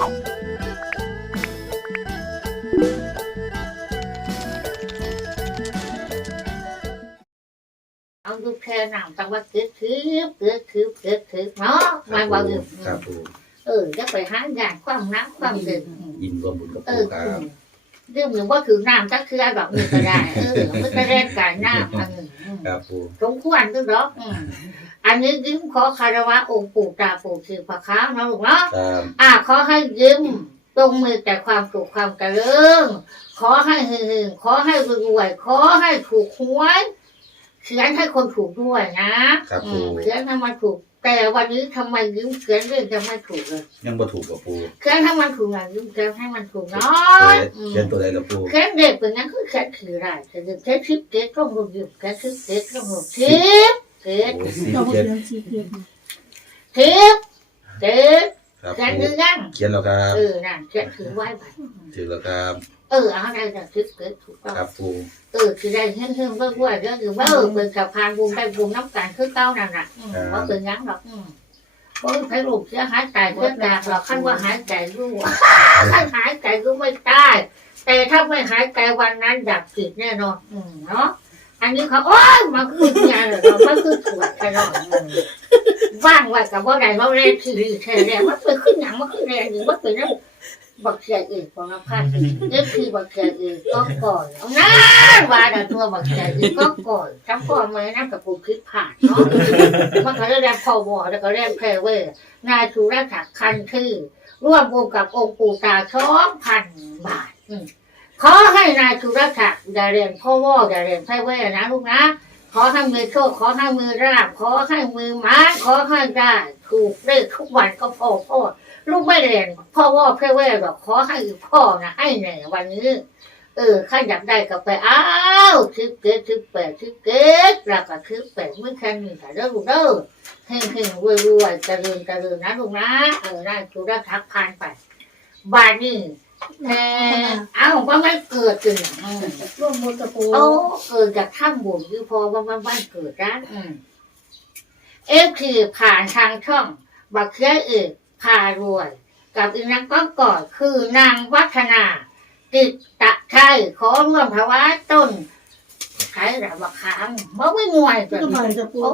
เอาดูแค่หนังจังว่าเกิดคืบเกิดคืบเกิดคืบเนาะมาบอกอยู่ครับปูเออจะไปหางานความน้ำความดื่มยินรวมบุญกับเอปูอครับ ดื่มหรือว่าถือน้ำจักคือแบบนี้ก็ได้ เออมันจะแรงกายน้ำอันหนึ่งครับปูสมควรด้วยหรอกอืมอันนี้ยิ้มขอคารวะองค์ปู่ตาปู่สือพระค้านะลูกเนาะครับอ่าขอให้ยิ้มตรงมือแต่ความสุขความเจริญขอให้หึงๆขอให้รวยๆขอให้ถูกหวยเขียนให้คนถูกด้วยนะครับอืปูมเขียนให้มันถูก แต่วันนี้ทำไมยิ้มเขียนเรื่องจะไม่ถูกเลยยังบ่ถูกกับปูเขียนให้มันถูกหน่อยยิ้มเขียนให้มันถูกน้อเขียยนอืมเขียนตัวใดละปูเขียนเด็กเป็นนั้นคือเขียนขี่ได้แต่เด็กเขียนชิปเก็ตต้องรู้ยิ้มเขียนชิปเก็ตต้องรู้ชิปเก็ตโอ้สี่เราเจ็ดเรียนชีเกียรติชิปเก็ต ครับเขียนปูยืนยันเขียนแล้วครับ เออนั่นเขียนถือไว้ไปถือแล้วครับ เออเอาได้จากชิปเก็ตถูกต้องครับปูเออคือได้เห็นเห็นเบิ่งว่าเรื่องอยู่ว่าเออเป็นกับพานบุญได้บุญน้ำกันคือเก้านั่นน่ะอืมว่าเป็นหยังหรอกอืมเพราะให้ลูกเสียหายใจเสียดากหรอกขั้นว่าหายใจรู้ขั้นหายใจรู้ไม่ได้แต่ถ้าไม่หายใจวันนั้นดับจิตแน่นอนอืมเนาะ อันนี้เขาโอ้ยมันคือไงเหรอมันคือถวดแค่นอนอืมว่างไว้กับว่าใดว่าเรียนทีรีแค่แรกมันเป็นขึ้นหนังมันขึ้นแรงหรือว่าเป็นนั่นบักเสียเอกของพาดเรียกคือบักเสียเอกก็ก่อนเอานะว่าแต่ตัวบักแก่อีกก็ก่อนทั้งพ่อแม่นั่งกับปูคิดผ่านเนาะมันก็เรียกพ่อวอแล้วก็เรียกแพรเวยนายสุรศักดิ์คันคือร่วมวงกับองค์ปู่ตาสองพันบาทอืม ขอให้นายสุรศักดิ์เรียนพ่อวอได้เรียนแพรเวยนะลูกนะ ขอให้มือโชคขอให้มือราบขอให้มือไม้ขอให้ได้ถูกเลขทุกวันก็พอพ่อลูกไม่เรียนพ่อวอแพรเวยหรอกขอให้พ่อนะให้แน่วันนี้เออข้าอยากได้ก็ไปอ้าวทิปเกตทิปแปดทิปเกตแล้วก็ทิปแปดไม่แค่นี้ค่ะเด้อลูกเด้อเฮงเฮงรวยรวยเจริญเจริญนะลูกนะเออได้ชูได้ทักพานไปบาทนี่ แหมเอ้าว่ามันเกิดจริงอืมร่วมบุญกับปูโอ้เกิดจากถ้ำบุญคือพอว่ามันบ้านเกิดนะอืมเอฟคือผ่านทางช่อง บักเคียเอกพารวย กับอีกนักก็ก่อนคือนางวัฒนา ติดตะไคร้ขอร่วมภาวะต้นไคร้ระบะคางบ่ไม่งวยก็มาจะปูโอ้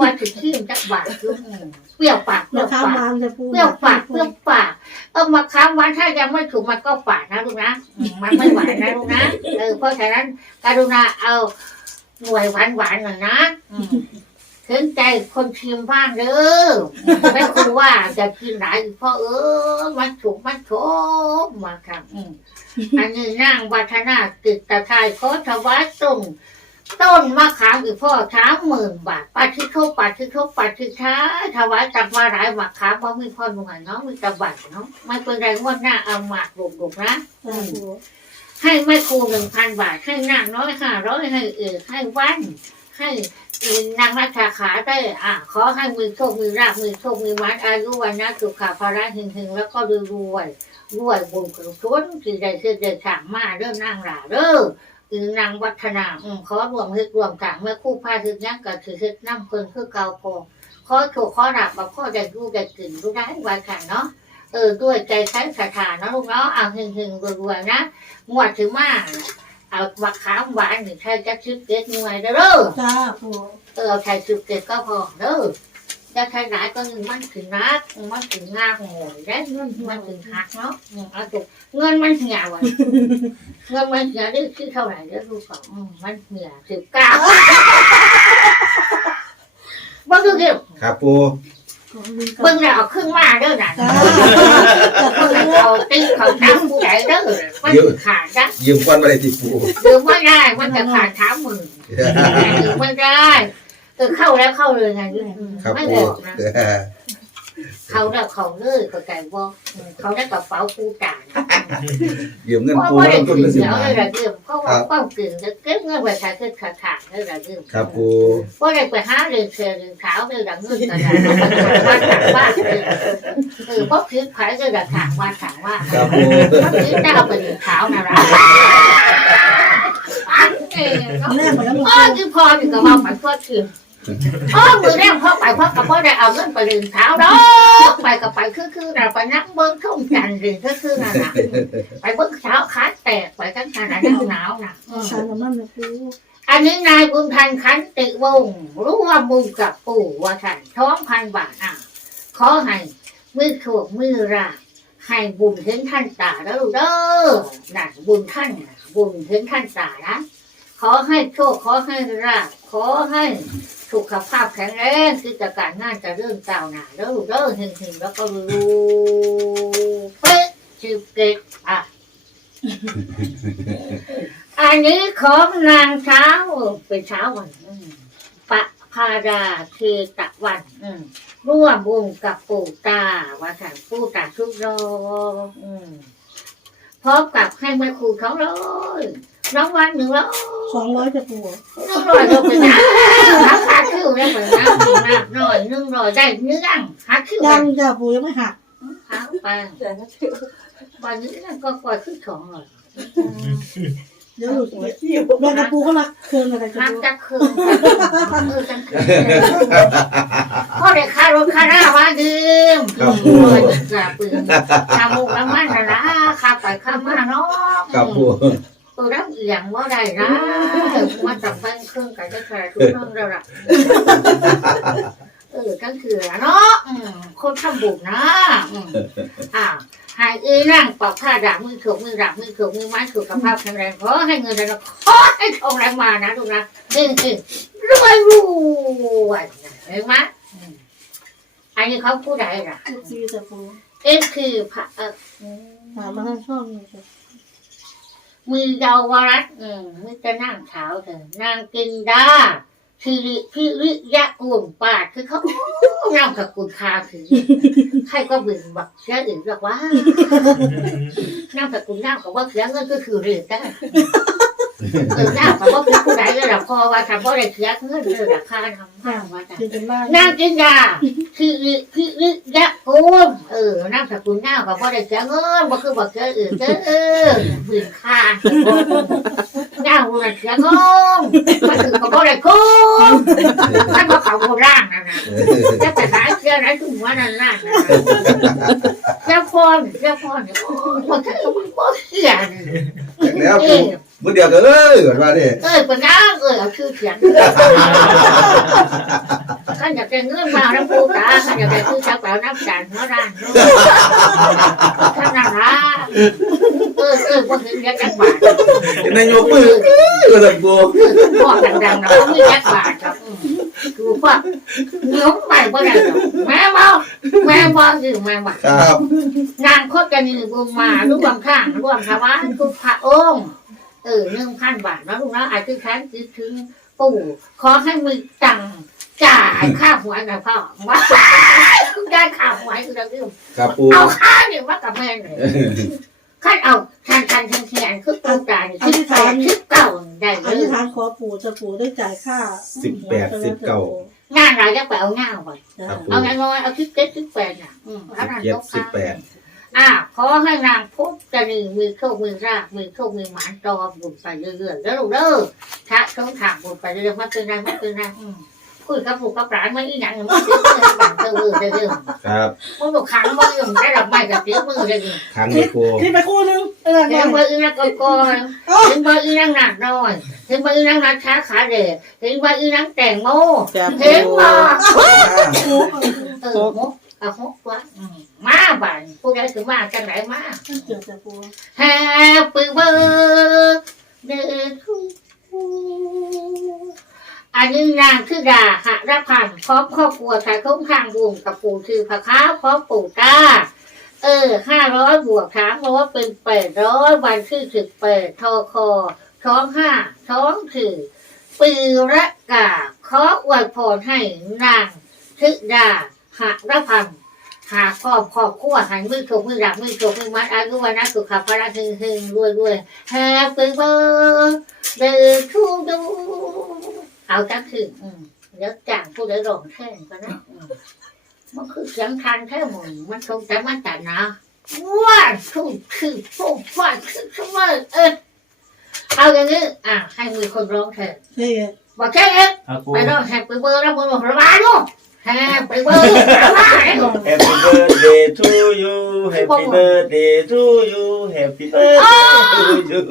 ว่าถึงที่จักบาทคืออืมเปรี้ยวปากเปรี้รายวคาปากบางจะปูเปรี้ยวปากเปรี้ยวปากเออมาค้างวันถ้ายังไม่ถูกมันก็ฝาดนะลูกนะอืมมันไม่ไหวนะลูกนะเออเพราะฉะนั้นกรุณาเอาหน่วยหวานหวานๆหน่อยนะอืมถึงใจคนชิมบ้างเด้อไม่คือว่าจะกินหลายเพราะเออมันถูกมันโถมมาครับอืมอันนี้นั่งวัฒนาติดตะไคร้ขอถวายต้น ต้นมะขามอีกพ่อสามหมื่นบาทปาทิโทปาทิโทปาทิท้าถวายจับมาหลายมะขามเพราะมีพ่อหน่วยเนาะมีตะบัตเนาะไม่เป็นไรงวดหน้าเอาหมากหลบๆนะให้แม่ครูหนึ่งพันบาทให้นางน้อยห้าร้อยให้เออให้วันให้นางราชาขาได้อะขอให้มือโชคมือราบมือโชคมือมันอายุวันนะสุขาภาระหึงหึงแล้วก็รวยรวยรวยบุญกุศลที่ได้เชื่อได้ฉางมาเริ่มนางหลาเด้อ อือนางวัฒนาอืมขอรวมเฮ็ดรวมกลางเมื่อคู่พาเฮ็ดหยังก็ถือเฮ็ดน้ำเพิ่นคือเก่าพอขอโชคขอรับมาพ่อได้รู้ได้กินรู้ได้ไว้ค่ะเนาะเออด้วยใจใช้ศรัทธาเนาะลูกเนาะเอาหึงหึงๆรวยๆนะงวดถึงมาเอาบักขามหวานนี่ใครจะชิบเก็ดหน่วยเด้อเด้อจ้าปูเออใครชิบเก็ดก็พอเด้อจะใครหลายก็หนึ่งมันถึงนักมันถึงงาโง่ได้เงินมันถึงหักเนาะอืมเอาถูก เงินมันเหี่ยวอะเงินมันเหี่ยวได้ที่เท่าไหร่เด้อลูกสองอืมมันเหี่ยวสิบเก้าบ่คือเก็บครับปูขอบคุณเบิ่งแล้วเอาครึ่งมาเด้อน่ะจ้าเบิ่งแล้วเอาตีเขาตั้งผู้ใดเด้อมันสิขาดนะยืมก้อนมาได้ติปูหรือไม่ได้มันจะขาดเท้ามือหรือไม่ได้เออเข้าแล้วเข้าเลยไงอืมครับไม่ปูบอกนะ เขาแล้วเขาเลยก็ใจบอกอืมเขาได้กระเป๋าปูจ่ายยืมเงินเพราะปูว่าได้เริ่มต้นกินเป็นสิบเดี๋ยวบาเลทยระเดิมเพราะว่าความกินจะเก็บเงินไว้ใช้เงินขาดขาดเลยระเดิมครับปูเพราะได้ไปหาเรื่องเสือเรื่องขาวเรื่องดังเงินกันนะบ้านถางบ้านเลยเออเพราะคิดขายเรื่องถางว่าถางว่าครับปูเพราะคิดได้เอาไปเรื่องขาวนะนะอันเองเนาะแม่เหมือนกันเออคือพอถึงกับว่ามันก็คือ พ่อมือแรกพ่อไปพ่อกับพ่อได้เอาเงินไปเดินเท้าดอกไปกับไปคือคือเราไปนั่งเบิ้งทุ่งจันทร์ดิคือคือนั่นน่ะไปเบิ้งเท้าขาแตกไปกันขนาดนั้นหนาวน่ะอืมสารน้ำมันนะปูอันนี้นายบุญทันขันติวงศ์รู้ว่าบุญกับปู่ว่าท่านท้องพันบาทอะขอให้มือถูกมือราให้บุญเห็นท่านตาแล้วเด้อนั่นบุญท่านน่ะบุญเห็นท่านตานะขอให้โชคขอให้ราบ ขอให้สุขภาพแข็งแรงกิจการงานจะเริ่มก้าวหน้าแล้วเด้อเฮงๆแล้วก็รู้เป๊ะชื่อเกตอะ อันนี้ของนางเช้าเป็นเช้าวันอืมปะพาดาเทตะวันอืมร่วมวงกับปู่ตาว่าสั่งปู่ตาทุกโลอืมพร้อมกับให้แม่ครูเขาเลยน้องวันหนึ่งแล้ว สองร้อยจะปูนึ่งร้อยเราไปนะหาขาคิวได้เหมือนนะมีมากหน่อยนึ่งร้อยได้เนื้องหาคิวยังจ้ะปูยังไม่หักหาไปวันนี้นั่นก็กว่าขึ้นสองร้อยเดี๋ยวหลุดแม่กับปูก็รักเคืนอะไรจะหักปูจะคืนเออจังคืนพ่อเด็กค่ารถค่าหน้าว่าดื่มครับอืมกระปืนข้ามุกน้ำมันนะนะข้าไปข้ามาเนาะครับปู เออรับเอียงว่าได้นะมันจับแบงเครื่องกันได้แค่ทุกเรื่องแล้วล่ะเออก็คือเนาะอืมคนทำบุญนะอืมอ่าหายอีนั่งปรับผ้าดาบมือถูกมือดับมือถูกมือไม้สุขภาพแข็งแรงขอให้เงินเดือนขอให้ทองแรงมานะลูกนะนี่นี่รวยรวยเห็นไหมอืมอันนี้เขาพูดอะไรล่ะลูกซีจะปูเอ็คือพระเอออืมถามมาทางช่องนี่จ้ะ มือเยาวรัตน์อืมมือจะนั่งเท้าเธอนางกินดาสิริพิริยะอุ่นปาดคือเขานั่งกับกุณคาคือใครก็บึงบักเสียอื่นหรอกว่านั่งกับกุณนั่งกับว่าเสียเงินก็คือเรียกได้ เออนั่งกับว่าเป็นผู้ใดก็ละพอว่าทำว่าได้เสียเงินเลยราคาทำห้างว่าจ้ะ คือเป็นบ้านนางกินยาคือคือคือยะโอมเออนางสกุลหน้าก็บ่ได้เสียเงินบ่คือบ่เสียอื่นเด้อฝืนค่าหน้าบ่ได้เสียเงินมันคือก็บ่ได้คุ้มมันบ่เข้าโบราณนั่นน่ะจะไปหาเสียอะไรถึงว่านั่นน่ะเจ้าพ่อนี่เจ้าพ่อนี่บ่คือบ่เสียนี่ แล้วเออ มื้อเดียวเด้อก่อนว่าดิเอ้ยเป็นนางเอ้ยเอาชื่อเสียงขันอยากได้เงินมาแล้วปูตาขันอยากได้ชื่อชักแปลน้ำจานหัวด้านขันนั่นละเออเออว่าเห็นยักษ์จักบาทนายกมือก็สั่นปูพ่อดังๆนะว่ามียักษ์บาทครับอืมคือว่าเหนียวไปบ่ได้หรอกแม่บอกแม่บอกอยู่แม่บอกครับนางโคตรนีบุญมาร่วมข้างร่วมถวายทุกพระองค์ เออหนึ่งพันบาทนะลูกนะอาจจะค้นคิดถึงปู่ขอให้มีตังค์จ่ายค่าหวยกับพ่อว้ายคุณได้ค่าหวยคือเราเรื่องครับปูเอาค่าเนี่ยว่ากับแม่เลยขั้นเอาทันทันทันเทียนคือปูจ่ายคิดแปดคิดเก้าได้เลอธิยษฐานขอปู่จะปู่ได้จ่ายค่าสิบแปดสิบเก้างานเราจะไปเอาเงาไปจ้ะครับเอาน้อยๆเอาคิดเจ็ดคิดแปดอะอืมแล้วนั่นเจ็ดก็สิบแปด อ่าขอให้นางพุทธนีมือโชคมือรากมือโชคมือหมานจอบุญไปเรื่อยๆแล้วลูกเด้อถ้าต้องถามบุญไปเรื่อยๆมาเป็นไรมาเป็นไรอืมคุยกับผูกกับหลานไม่อีหยังมันเสียมือบังเตอร์เรื่อยครับๆมึงบอกขังมืออยู่ได้ดอกไม้กับเสียมือเลยครั้งนี้ปูที่ไปคู่นึงเออเห็เนี่ยนเบอร์อีนักก็กอนเห็นเบอร์อีนักหนักน้อยเห็นเบอร์อีนักหนักช้าขาเด็กเห็นเบอร์อีนักแต่งโมจ้าเห็นบ่ปูเออหก เอาหกวะอืมมาบ้านผู้ใดถึงมาจังไหนมาเกี่ยวกับปู Happy birthday to you อันนี้นางคือดาหะระพันธ์พร้อมครอบครัวชายคุ้มข้างวงกับปู่คือพระค้าพร้อมปู่ก้า เออห้าร้อยบวกสามร้อยเป็นแปดร้อยวันที่สิบแปดทอคอท้องห้าท้องสี่ปีระกาขออวยพรให้นางธิดา หะระพันธ์หากครอบครอบครัวหันมือถูกมือหลักมือถูกมือมัดอายุวันนะสุขภาระหึงหึงรวยรวยแฮปปี้เบิร์ดเดย์ทูดูเอาจังคืออืมเดี๋ยวจ้างผู้ใดร้องแท่งก็นะอืมมันคือเสียงทันแท่หมุนมันคงแต่มันแต่นะว่าทุกคือพวกว่าคือสมัยเออเอาอย่างนี้อะให้มือคนร้องแทนเฮ้ยบอกแค่เอ็กครับปูไปร้องแฮปปี้เบอร์แล้วมึงบอกระบายลูกแฮ Happy birthday to you. Happy birthday to you. Happy birthday to you. Happy birthday to you.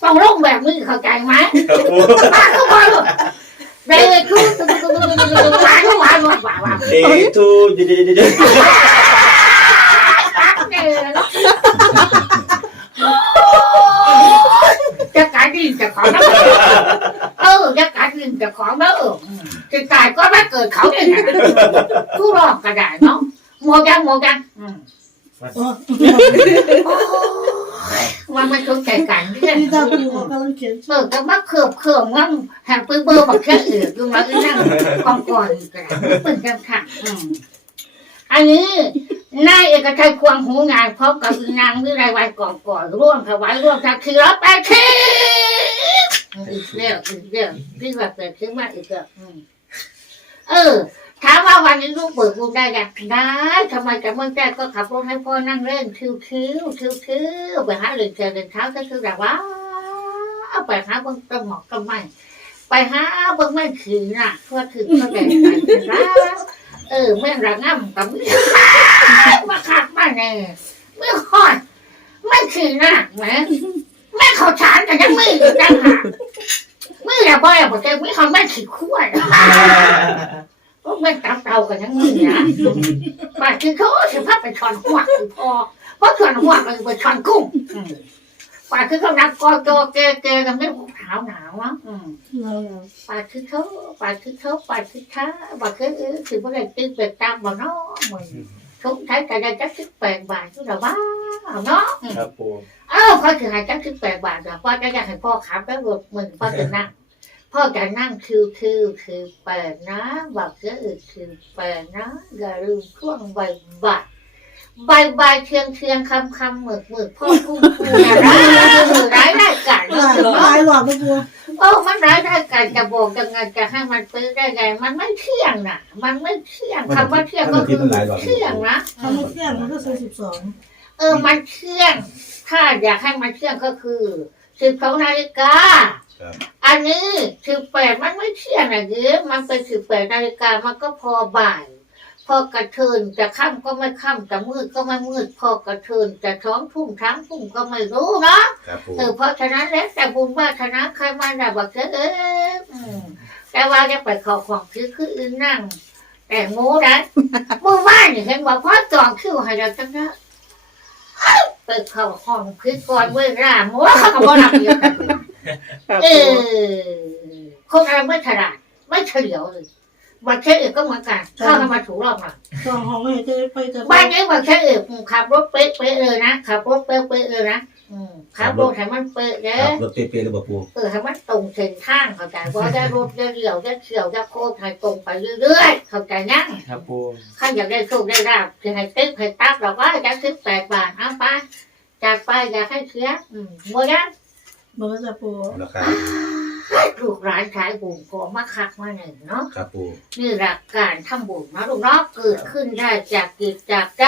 Con lúc bạc mới khỏi càng má. Má không coi rồi. Đây là chú. Má không ăn rồi. Đi thu. Đi đi đi đi. จะการดินจะของนะเออจะการดินจะของเออจะตายก็ไม่เกิดเขาเองนะผู้รองกระดาษเนาะโมยังโมยังอืมอ๋อว่ามันต้องใจกันเรื่องที่ตาปูเขากำลังเขียนเปิดก็มาเขือบเขือบงั้นแหงปืนเบอร์บอกแค่อื่นดูมาอีนั่งกองก่อนอีกแล้วเป็นจังค่ะอันนี้ นายเอกชัยควงหูงานพร้อมกับนางวิไรวันก่อนก่อนร่วมถวายร่วมทักทีรับไปทีอีกเรื่องอีกเรื่องที่ว่าเกิดขึ้นมาอีกเรื่องเออถามว่าวันนี้ลูกเปิดบุญได้ยังได้ทำไมจะเมื่อแรกก็ขับรถให้พ่อนั่งเล่นคิวคิวคิวคิวไปหาเรื่องเจอเรื่องเช้าก็คือแบบว่าไปหาเบิ่งกระหมอกกระไม่ไปหาเบิ่งไม่ขืนน่ะเพื่อถึงก็แต่งกันนะ เออแม่งระง่ำกับมาขัดมาแน่ไม่คอยไม่ขืนน่ะแหมแม่เขาชานแต่ยังมืออยู่จังหากมือแล้วบ่อยบอกใจไม่เขาไม่ขีดขั้วนะก็ไม่ตับเตากันทั้งมือนะบาดคือเขาสิพับไปชอนหัวคือพอเพราะชอนหัวมันไปชอนกุ้ง อืมบาดคือเขานักกอโจเกเกกันไม่หูขาวหนาวอะอืมเราบาดคือเขาบาดคือเขาบาดคือช้าบาดคือเออคือเมื่อไรตื่นเป็นตามบ่เนาะมึงทุกท้ายแต่ได้จักสิบแปดบาทก็แต่ว่าเนาะอืมครับปูเออพ่อถือหายจักสิบแปดบาทแต่พ่อจะอยากให้พ่อขับแล้วรถมึงพ่อจะนั่งพ่อจะนั่งคิวคิวคือแปดนะบอกเยอะอื่นคือแปดนะอย่าลืมช่วงใบบ่าย ใบใบายเทียงเทียงคำคำหมึกหมึกพ่อคุ้มคุ้มนะร้ายร้ายได้กันหลายหลายหลอดตะปูโอ้มันร้ายได้กันจะบอกยังไงจะให้มันซื้อได้ไง มันไม่เที่ยงน่ะ มันไม่เที่ยงคำว่าเที่ยงก็คือเที่ยงนะทำให้เที่ยงมันก็ซื้อสิบสองเออมันเที่ยง ถ้าอยากให้มันเที่ยงก็คือสิบสองนาฬิกาครับอันนี้สิบแปดมันไม่เที่ยงอะเยอะมันเป็นสิบแปดนาฬิกามันก็พอบ่าย พอกระเทินจะค่ำก็ไม่ค่ำจะมืดก็ไม่มืด พอกระเทินจะท้องทุ่มทั้งทุ่มก็ไม่รู้เนาะครับปูเออเพราะฉะนั้นแล้วแต่บุญว่าชนะใครมาได้บอกเออเอออืมแต่ว่าจะไปขอของคือคืออื่นนั่ง แต่โง่ได้เมื่อวานนี่เห็นว่าพ่อจองคิวให้เราจังนะเปิดเข้าห้องคือก่อนเวลาโม่เขาก็บ่รับเยอะกันเออคนอะไรไม่ฉลาดไม่เฉลียวเลย บัตรเช็คเอกก็เหมือนกันเข้าทำมาถูกรอบมาสองห้องไม่จะไปจะบ้านนี้บัตรเช็คเอกขับรถเป๊ะๆเลยนะขับรถเป๊ะๆเลยนะอืมขับรถให้มันเป๊ะเด้คอรับรถเป๊ะๆเลยบ่ปูเออให้มันตรงเส้นทางเข้าใจว่าได้รถได้เดี่ยวได้เฉียวได้โค้งให้ตรงไปเรื่อยๆเข้าใจยังครับปูข้าอยากได้โชคได้ลาบจะให้ติ๊กให้ตักเราก็จะซื้อแปดบาทเอาไปจากไปอยากให้เสียอืมโมยังบอกว่าจะปูแล้วครับ ลูกร้านขายบุญพอมาคักมาหนึ่งเนาะครับปูนี่หลักการทำบุญนะลูกเนาะเกิดขึ้นได้จากจิตจากใจ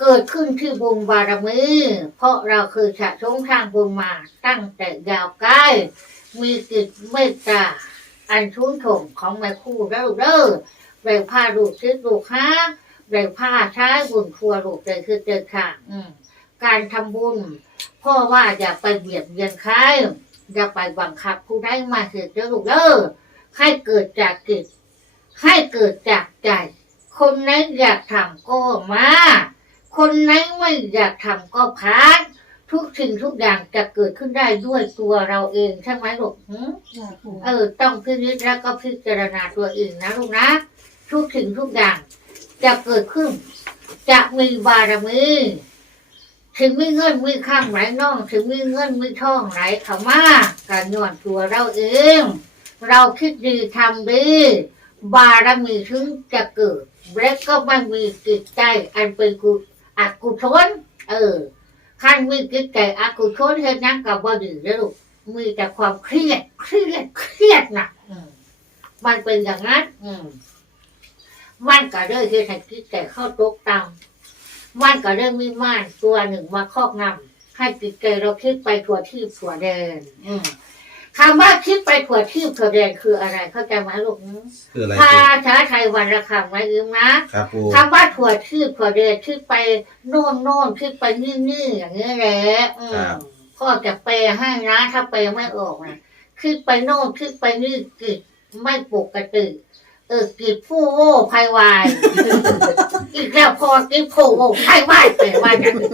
เกิดขึ้นที่บุญบารมีเพราะเราคือฉะชงทางบุญมาตั้งแต่ยาวไกลมีจิตเมตตาอันชุ่มถมของแม่ครู่แล้วเด้อแบ่งผ้าลูกชิดลูกค้าแบ่งผ้าใช้บุญครัวลูกเลยคือเดินค่ะ อืม การทำบุญ พ่อว่าอย่าไปเบียดเบียนใคร อย่าไปบังคับผู้ใดมาเถิดเด้อลูกเด้อให้เกิดจากจิตให้เกิดจากใจ คนไหนอยากทำก็มา คนไหนไม่อยากทำก็พักทุกสิ่งทุกอย่างจะเกิดขึ้นได้ด้วยตัวเราเองใช่ไหมลูกหืมเออ ต้องพิจิตแล้วก็พิจารณาตัวเองนะลูกนะ ทุกสิ่งทุกอย่าง จะเกิดขึ้น จะมีบารมี ถึงมีเงินมีข้างไหลน่อง ถึงมีเงินมีท่องไหลเขามาการย้อนตัวเราเอง เราคิดดีทำดีบารมีถึงจะเกิดและก็ไม่มีจิตใจอันเป็นกุอกุศลเออขั้นมีจิตใจอกุศลเห็นนังกับบ่ดีแล้วลูกมีแต่ความเครียดเครียดเครียดหนักอืมันเป็นอย่างนั้น อืมมันก็เลยคือให้คิดแต่เข้าตกต่ำ มันก็เริ่มมีม่านตัวหนึ่งมาครอบงำให้จิตใจเราคิดไปทั่วที่ทั่วแดนอืมคำว่าคิดไปทั่วที่ทั่วแดนคืออะไร เข้าใจไหมลูกคืออะไรภาปูษาไทยวันละคำไหมยืมนะครับปูคำว่าถั่วชื่อถั่วเดชชื่อไปโน่นโน่นชื่อไปนี่นี่อย่างนี้แหละอืมพ่อจะแปลให้นะถ้าแปลไม่ออกนะคือไปโน่นคือไปนี่กิจไม่ปกติ เออกิจผู้โง่ภัยวายอีกแล้วพอกิจผู้โง่ภัยวายแปว่าอย่างนี้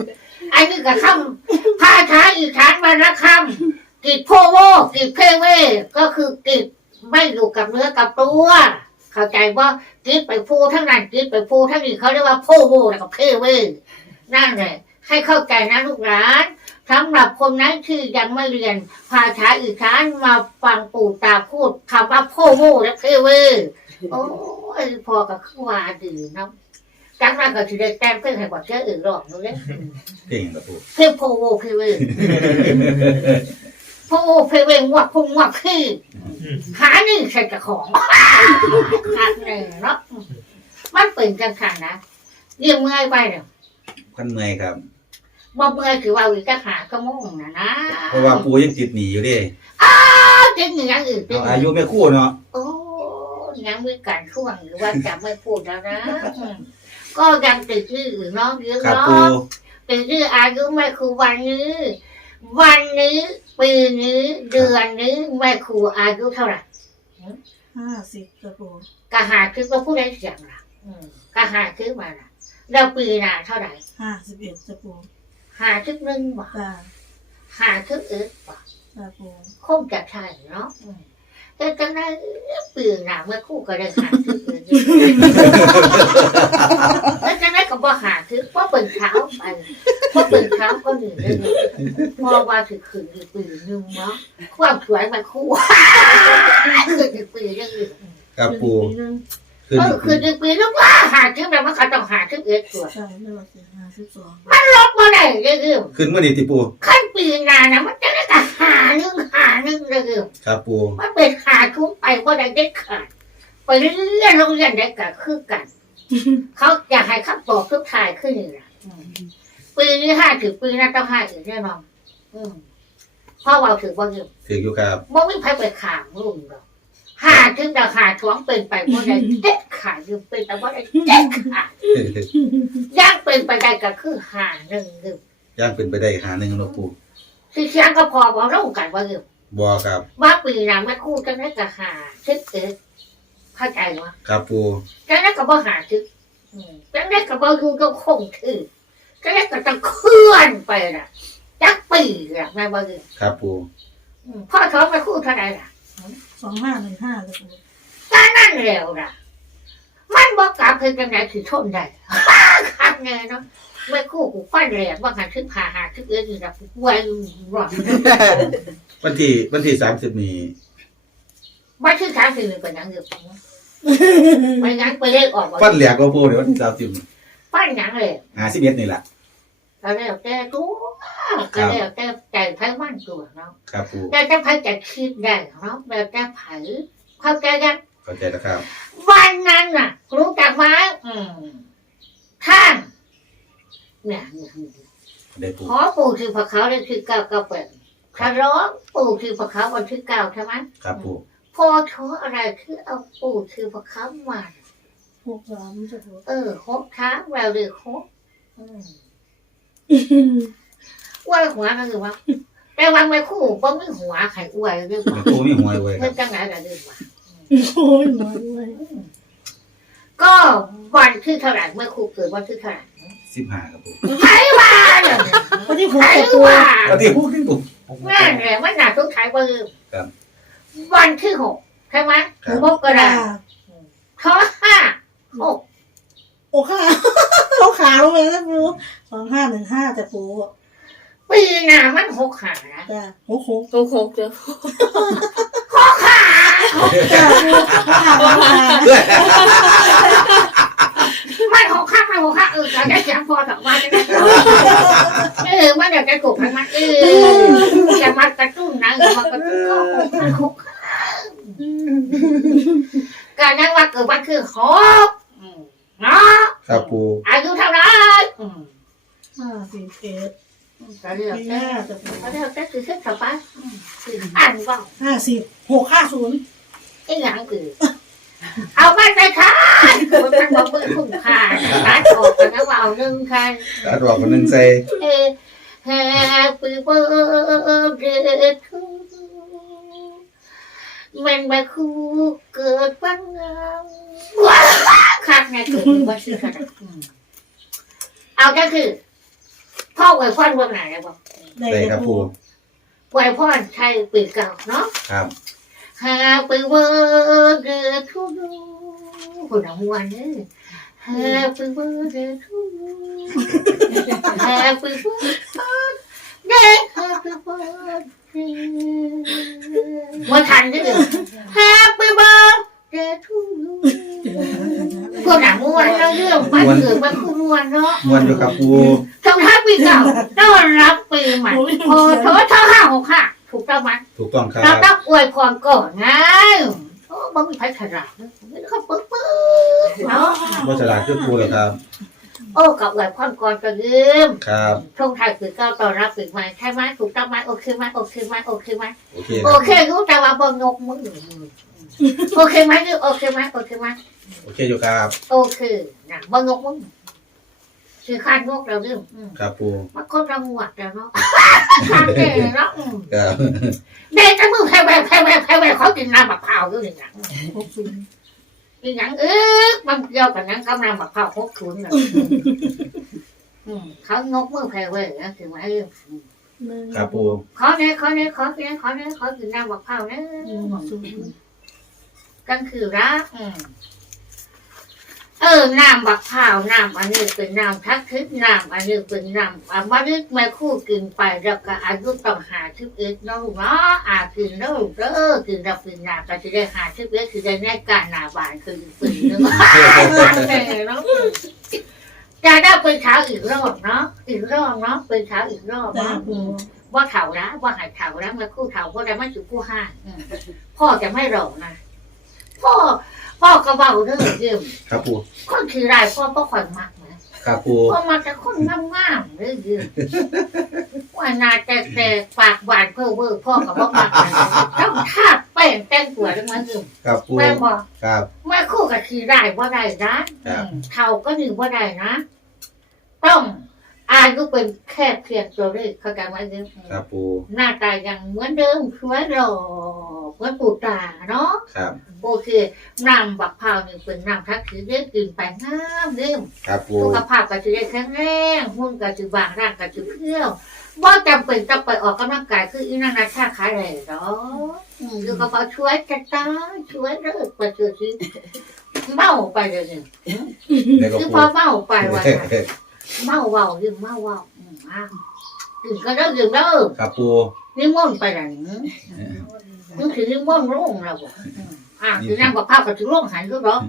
อันนี้ก็คำภาษาอีสานวันละคำกิจผู้โง่กิจเพเวก็คือกิจไม่อยู่กับเนื้อกับตัวเข้าใจว่ากิดไปพูทั้งนั้นกิดไปพูทั้งนี้เขาเรียกว่าโพโวแล้วก็เพเวนั่นแหละให้เข้าใจนะลูกหลานสำหรับคนนั้นที่ยังไม่เรียนภาษาอีสานมาฟังปู่ตาพูดคำว่าโพโวและเพเว โอ้ยพอกับขึ้นว่าดีเนาะจังนั้นก็ถือได้แต้มเพื่อนให้บอกเชื่ออื่นหรอกนู้นเลยเก่งครับปูเพื่อโพโวเพเวโพโวเพเวงวดพุ่งวดขี้ขานี่ใส่กระของขาดเลยเนาะมันเป็นจังขันนะเรียกเมื่อยไปเนี่ยขั้นเมื่อยครับบ่เมื่อยคือว่าวิจะหาก็มุ่งนะนะเพราะว่าปูยังติดหนีอยู่เดิอ้าวจริงอย่างอื่นจริเอางอายุไม่คู่เนาะโอ้ ยังมีการช่วงหรือว่าจะไม่พูดแล้วนะ ก็ยังติดชื่ออื่นเนาะเยอะครับเนาปูะติดชื่ออายุไม่คือวันนี้ วันนี้ปีนี้เดือนนี้ไม่ครูอายุเท่าไหร่ห้าสิบจ้ะปูกะหาคือว่าผู้ใดเสียงล่ะอืมกะหาคือมาล่ะแล้วปีหนาเท่าไหร่ห้าสิบเอ็ดจ้ะปูหาทึกหนึ่งบ่จ้าหาทึกเอ็ดบ่จ้าปูคงจะใช่เนาะอืม แต่จังนั้นปีหน้าเมื่อคู่ก็ได้หาทึกเอ็ดแล้วจังนั้นก็บ่หาทึกเพราะเป็นเช้าไปเพราะเป็นเช้าก็หนึ่งเลยพอว่าถึงคืนอีกปีหนึ่งเนาะความสวยมันคู่คืนอีกปีหนึงครับปู ปีนึงขึ้นเออคืนอีกปีนึงว่าหาทึกแล้วมันก็ต้องหาทึกเอ็ดตัวใช่ไม่ว่าจะห้าสิบสองลบมาได้เรื่องขึ้นเมื่อนี้ติปูขั้นปีหน้านะมันจะได้แต่หาหนึ่งหาหนึ่งเรื่องครับปูมันเป็นหาทุ่มไปว่าได้เด็ดขาดไปเรียนโรงเรียนได้กับคือกัน เขาอยากให้คำตอบทุกทายขึ้นนี่แหละอืมปีนี้ห้าถึงปีหน้าต้องห้าอีกแน่นอนอืมเพราะว่าถือว่าอยู่ถืออยู่ครับบ่มีใครไปขางรุ่มหรอก หาถึงแต่หาท้องเป็นไปว่าได้เด็ดขาดอยู่เป็นแต่ว่าได้เด็ดขาดย่างเป็นไปได้ก็คือหาหนึ่งหนึ่งย่างเป็นไปได้หาหนึ่งเนาะปูที่เสียงก็พอบอกร่วมกันว่าอยู่บอครับว่าปีหน้าแม่ครู่จะได้กับหาชิดเอ็ดเข้าใจวะครับปูจะได้กับว่าหาชิดอืมจะได้กับว่าอยู่ก็คงถือจะได้กับต้องเคลื่อนไปน่ะจักปีละแม่ว่าอยู่ครับปูอืมพ่อท้องแม่ครู่เท่าไหร่ล่ะ สองห้าหนึ่งห้าจ้ะปูก็นั่นแล้วล่ะมันบอกกลับคือจังไหนถือทนได้ คักไงเนาะแม่ครู่กูฟันแหลกว่าหันทึกหาหาทึกเอ็ดนี่นะกูไว้รอดวันที่วันที่สามสิบนี้ว่าชื่อช้างสิ่งหนึ่งเป็นหยังอยู่ไม่งั้นไปเลขออกว่าฟันแหลกเราปูเดี๋ยววันที่สามสิบ ปั้นหยังเลย หาสิบเอ็ดนี่แหละ ก็แล้วแต่ตัวก็แล้วแต่ใจไพ่มันตัวเนาะครับปูแล้วแต่ไพ่จะคิดได้เนาะแล้วแต่ไพ่เข้าใจยังเข้าใจแล้วครับ วันนั้นน่ะ รู้จักไหมอืมท่านเนี่ยเนี่ยเนี่ยได้ปูขอปู่คือพระเขาได้คือเก้าเก้าแปดคาร้องปู่คือพระเขาวันที่เก้าใช่ไหมครับปูพอชออะไรคือเอาปู่คือพระเขามาหกสามจ้ะปูเออครบช้างแววเลยครบอืม อ้วยหัวก็คือว่า แต่วันไม่คู่บ่มีหัวไข่อ้วยเรื่องว่าปูมีหวยไว้คเรื่รัอบงจังไหนก็เรื่องว่าโอ้ยมาด้วยก็วันที่เท่าไหร่เมื่อครูเกิดวันที่เท่าไหร่สิบห้าครับปูไข่ว่าเนี่ยวันที่หกไข่จ้ะปูว่าวันที่หกที่ปูแม่นแหละมันหนาทุกไข่ว่าลืมครับ วันที่หกใช่ไหมครับมกราจ้าข้อห้าหก โอ้ขาเราขาลงไปแล้วจ้ะปูสองห้าหนึ่งห้าจ้ะปูปีหน้ามันหกขานะจ้าหกหกโกหกจ้ะหกขาจ้าปูขาขาขามันหกขามันหกขาเออจะได้เสียงพอจากว่าจะได้เออมันอยากจะถูกมันมันเออจะมากระตุ้นนะเออมากระตุ้นก็หกขาหกขาการนั่งว่าเกิดวันคือหกอืม เนาะครับปูอายุเท่าไหรอืมเอ็ดก็เรียกปีหแต่น้าจะก็เรียกแต่คือเส้นสบายคืออ่านว่าห้าสิบหกห้าศูนย์ไอ้หยังอื่นเอาไปเลยค่ะคนมันบอกเบื่อคุ้มค่าตัดออกกันนะว่าเอาหนึ่งค่ะ ตัดออกคนหนึ่งใส่เฮ้แมันมาคู่เกิดวันงามว้าวคักไงเกิดวันชื่อขนาดเอาก็คือ พ่อไว้พ่อนเบื้องไหนนะบอกได้ใส่เลยครับปูปูไว้พ่อนใช่ปีเก่าเนาะครับ Happy birthday to you คนละมวนเนี่ย Happy birthday to you Happy birthday Happy birthday มาทันด้วย Happy birthday to you คนละมวนแล้วเรื่องมันเกิดมันคือมวนเนาะมวนอยู่ครับปูทงท้ายปีเก่าต้อนรับปีใหม่พอโทษเท่าห้าหกค่ะถูกต้องไหมถูกต้องครัเราบต้องอวยพรก่อนไงโอ้บ่มีใครขนาดนั้นเขาปึ๊บปึ๊บเนาะว่าฉลาดคือปูเลยครับ โอ้กับอวยพรก่อนก็ลืมครับช่วงไทายคือก้าวต้อนรับปีใหม่ใช่ไหมถูกต้องไหมโอเคไหมโอเคไหมโอเคไหมโอเคคโอรับเครู้แต่ว่าบ่งกมือโอเคไหมคือโอเคไหมโอเคไหมโอเคอยู่ครับ โอเคนะบ่งกมือคือคาดงกเราลืมอืมครับปูมันก็จังหวัดแล้วเนาะคาดแก่เนาะอืมครับเด็กกันมือแพ้แพ้แพ้แพ้แพ้แพ้เขากินน้ำมะพร้าวด้วยอย่างหกศูนย์ อีหยังเอ๊ะมันเกี่ยวกับนั้นกำลังบักเผาหกขุนเลยอืมเขางกมือแพ้เว้ยนะถึงไหมเรื่องหนึ่งครับปูขอเนี่ยขอเนี่ยขอเนี่ยขอเนี่ยขอกินน้ำบักเผาเนี่ยหนึ่งศูนย์กันคือรักอืม เออน้ำบักเผาน้ำอันนี้เป็นน้ำทักทิพย์น้ำอันนี้เป็นน้ำอันมาดึกแม่คู่กินไปแล้วก็อายุต้องหาทิพย์เอ็ดเนาะลูกเนาะอากินแล้วลูกเด้อกินรับกินน้ำก็จะได้หาทิพย์เอ็ดคือได้แน่การหนาบานคือคือเนาะเนาะจะได้เป็นเช้าอีกรอบเนาะอีกรอบเนาะเป็นเช้าอีกรอบจ้าเนาะปูว่าเถานะว่าหายเถานะมาคู่เถาเพราะได้มาจุคู่ห้าอืมพ่อจะไม่หลอกนะพ่อ พ่อก็เบาเรื่องเดิมครับปูคนคือไรพ่อก็คอยมักนะครับปูพ่อมาจะคนงามงามๆเรื่องเดิมว่านาแต่แต่ปากหวานเพ้อเวอร์พ่อกับว่ามักนะต้องทาบแป้งแต่งตัวทั้งนั้นเดิมครับปูแม่บอกครับไม่คู่กับขี่ได้ว่าได้นะครับเท่าก็หนึ่งว่าได้นะต้อง อายุเป็นแค่เพียงตัวเลขเข้าใจไหมเดิมครับปูหน้าตายังเหมือนเดิมสวยหล่อเหมือนปู่ตาเนาะครับโอเคนำบักพร้าวนี่เป็นนำทักถือเรียกกินไปงามเดิมครับปูสุขภาพก็จะได้แข็งแรงหุ่นก็จะบางร่างก็จะเพี้ยวว่าจำเป็นต้องไปออกกำลังกายคืออีนันนาชาขายเลยเนาะอืมอยู่กับเขาช่วยจะตายช่วยเลิกไปเจอสิเมาไปเลยเนี่ยเดี๋ยวก็คือปูพอเมาไปวันนั้น เมาเบายืมเมาเบาอืมอ้าวดื่มก็เลิกดื่มเลิกครับปูนิมนต์ไปไหนนึกถึงนิมนต์โรงเราบอกอืมอ่าคือนั่งกับภาพกับถึงโรงหันก็ร้อง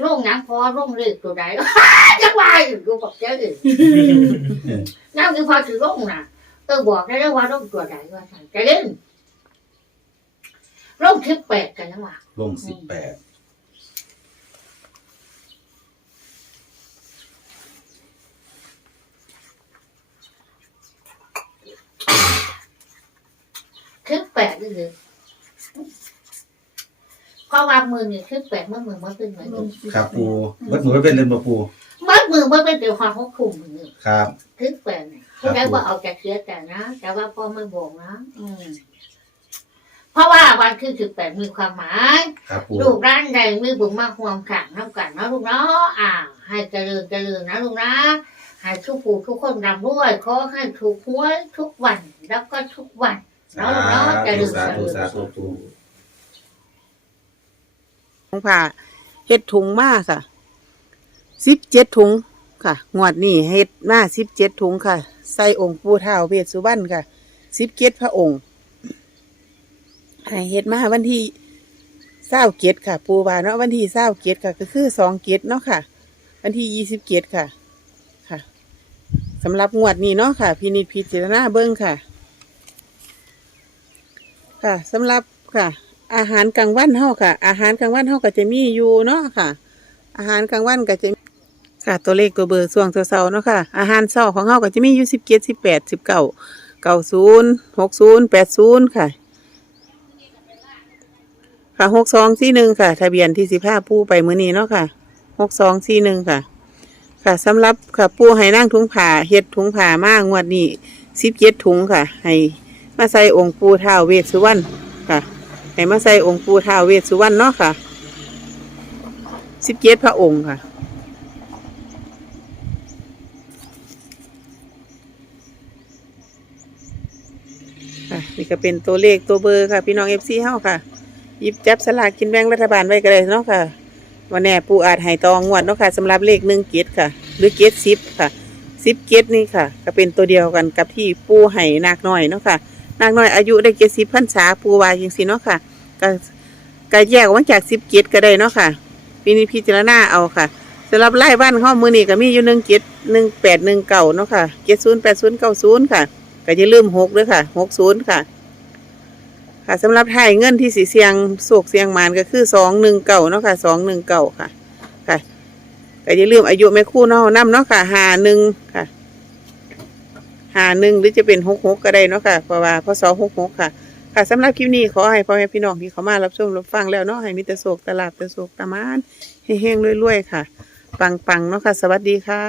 โรงหยังพอโรงเล็กตัวใดจังไรกูบอกเจ้าอื่นนั่งคือพอถึงโรงน่ะเออบอกได้แล้วว่าโรงตัวใดว่าสั่นจะเล่นโรงทิพแปดกันนะว่าลงสิบแปด ทิพแปดนี่คือเพราะว่ามือนี่ทิพแปดเมื่อมือมันเป็นเหมือนกันครับปูวัดมือไม่เป็นเดินมาปูมัดมือมันเป็นเดี๋ยวความควบคุมมือครับทึกเป็นเขาได้ว่าเอาจากเสียแต่นะ แต่ว่าพ่อไม่บอกนะอืมเพราะว่าวันที่สิบแปดมีความหมายครับปูลูกร้านใดมีบุญมาห่วงขังน้ำกันนะลูกเนาะอ่า ให้เจริญเจริญนะลูกนะให้ทุกผู้ทุกคนรำรวยขอให้ถูกหวยทุกวันแล้วก็ทุกวัน สาธุสาธุสาธุปูถุงผ้าเฮ็ดถุงมาค่ะสิบเจ็ดถุงค่ะ งวดนี้เฮ็ดมาสิบเจ็ดถุงค่ะ ใส่องค์ปู่ท้าเวสสุวรรณค่ะสิบเจ็ดพระองค์ให้เฮ็ดมาวันที่เศร้าเกตค่ะ ปูว่าเนาะวันที่เศร้าเกตค่ะ ก็คือสองเกตเนาะค่ะ วันที่ยี่สิบเกตค่ะ ค่ะสำหรับงวดนี้เนาะค่ะ พินิจพิจารณาเบิ้งค่ะ ค่ะสำหรับค่ะ อาหารกลางวันเฮาค่ะ อาหารกลางวันเฮาก็จะมีอยู่เนาะค่ะ อาหารกลางวันก็จะค่ะ ตัวเลขตัวเบอร์ส่วงเสาเนาะค่ะ อาหารเช้าของเฮาก็จะมีอยู่สิบเจ็ดสิบแปดสิบเก้าเก้าศูนย์หกศูนย์แปดศูนย์ค่ะ ค่ะหกสองสี่หนึ่งค่ะ ทะเบียนที่สิบห้าปูไปมื้อนี้เนาะค่ะหกสองสี่หนึ่งค่ะ ค่ะสำหรับค่ะปูให้นั่งถุงผ่าเฮ็ดถุงผ่ามากงวดนี้สิบเจ็ดถุงค่ะ ให้ มาใส่องค์ปูท้าวเวสสุวรรณค่ะให้มาใส่องค์ปูท้าวเวสสุวรรณเนาะค่ะสิบเจ็ดพระองค์ค่ะค่ะนี่ก็เป็นตัวเลขตัวเบอร์ค่ะ พี่น้องเอฟซีเฮาค่ะยิบจับสลากกินแบ่งรัฐบาลไว้ก็ได้เนาะค่ะวันแน่ปูอาจให้ตองงวดเนาะค่ะสำหรับเลขหนึ่งเกตค่ะ หรือเกตสิบค่ะสิบเกตนี่ค่ะ ก็เป็นตัวเดียวกันกับที่ปูให้นาคน้อยเนาะค่ะ นาคน้อยอายุได้เกตสิบพรรษาปูวาจังสิเนาะค่ะก็ก็แยกออกมาจากสิบเกตก็ได้เนาะค่ะปีนี้พิจารณาเอาค่ะสำหรับไล่บ้านข้อมือนี่ก็มีอยู่หนึ่งเกตหนึ่งแปดหนึ่งเก่าเนาะค่ะเกตศูนย์แปดศูนย์เก้าศูนย์ค่ะก็จะลืมหกด้วยค่ะหกศูนย์ค่ะ ค่ะสำหรับไทยเงินที่สีเสียงโศกเสียงมานก็คือสองหนึ่งเก่าเนาะค่ะสองหนึ่งเก่าค่ะ ค่ะก็จะลืมอายุแม่คู่เนาะน้ำเนาะค่ะหาหนึ่งค่ะ หาหนึ่งหรือจะเป็นหกหกก็ได้เนาะค่ะเพราะว่าพศหกหกค่ะ ค่ะสำหรับคลิปนี้ขอให้พ่อแม่พี่น้องที่เขามารับชมรับฟังแล้วเนาะให้มีแต่โศกตลาดแต่โศกตะมานเฮงๆรวยๆค่ะ ปังๆเนาะค่ะ สวัสดีค่ะ